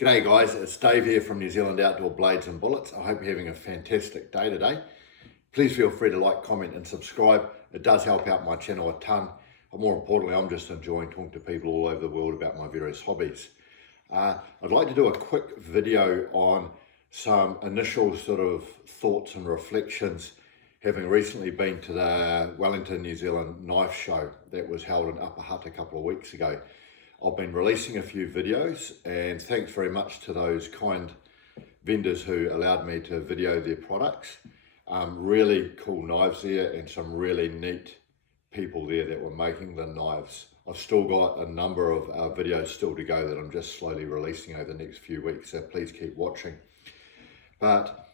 G'day guys, it's Dave here from New Zealand Outdoor Blades and Bullets. I hope you're having a fantastic day today. Please feel free to like, comment and subscribe. It does help out my channel a ton. But more importantly, I'm just enjoying talking to people all over the world about my various hobbies. I'd like to do a quick video on some initial sort of thoughts and reflections, having recently been to the Wellington, New Zealand knife show that was held in Upper Hutt a couple of weeks ago. I've been releasing a few videos, and thanks very much to those kind vendors who allowed me to video their products. Really cool knives there and some really neat people there that were making the knives. I've still got a number of videos still to go that I'm just slowly releasing over the next few weeks, so please keep watching. But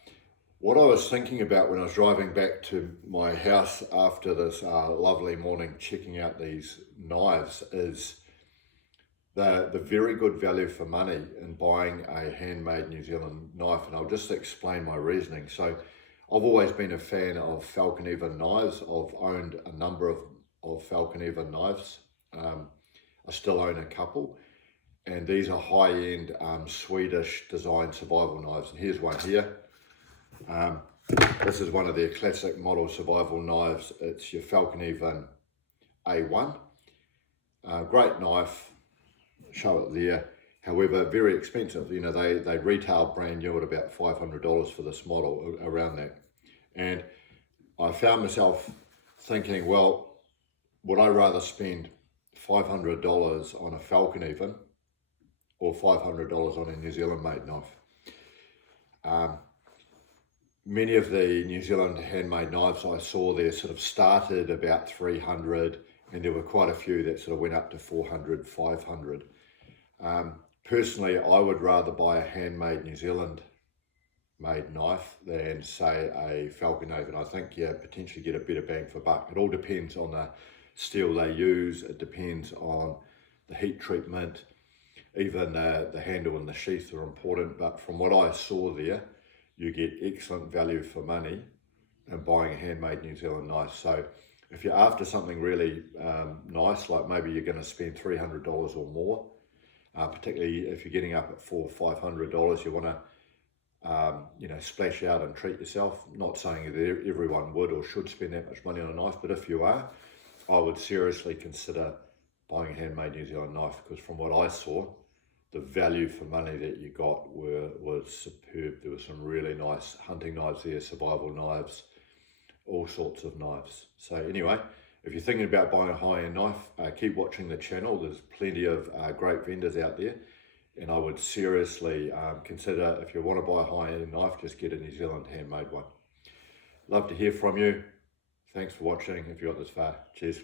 what I was thinking about when I was driving back to my house after this lovely morning checking out these knives is the very good value for money in buying a handmade New Zealand knife, and I'll just explain my reasoning. So I've always been a fan of Falcon Eva knives. I've owned a number of Falcon Eva knives. I still own a couple, and these are high-end Swedish design survival knives, and here's one here. This is one of their classic model survival knives. It's your Falcon Eva A1. Great knife. Show it there. However, very expensive. You know, they retail brand new at about $500 for this model, around that. And I found myself thinking, well, would I rather spend $500 on a Falcon even, or $500 on a New Zealand made knife? Many of the New Zealand handmade knives I saw there sort of started about 300, and there were quite a few that sort of went up to 400, 500. Personally, I would rather buy a handmade New Zealand made knife than say a Falcon Eva. And I think you potentially get a better bang for buck. It all depends on the steel they use. It depends on the heat treatment. Even the handle and the sheath are important. But from what I saw there, you get excellent value for money in buying a handmade New Zealand knife. So if you're after something really nice, like maybe you're going to spend $300 or more, particularly if you're getting up at $400 or $500, you want to, splash out and treat yourself. Not saying that everyone would or should spend that much money on a knife, but if you are, I would seriously consider buying a handmade New Zealand knife, because from what I saw, the value for money that you got was superb. There were some really nice hunting knives there, survival knives, all sorts of knives. So anyway, if you're thinking about buying a high-end knife, keep watching the channel. There's plenty of great vendors out there, and I would seriously consider, if you want to buy a high-end knife, just get a New Zealand handmade one. Love to hear from you. Thanks for watching if you got this far. Cheers.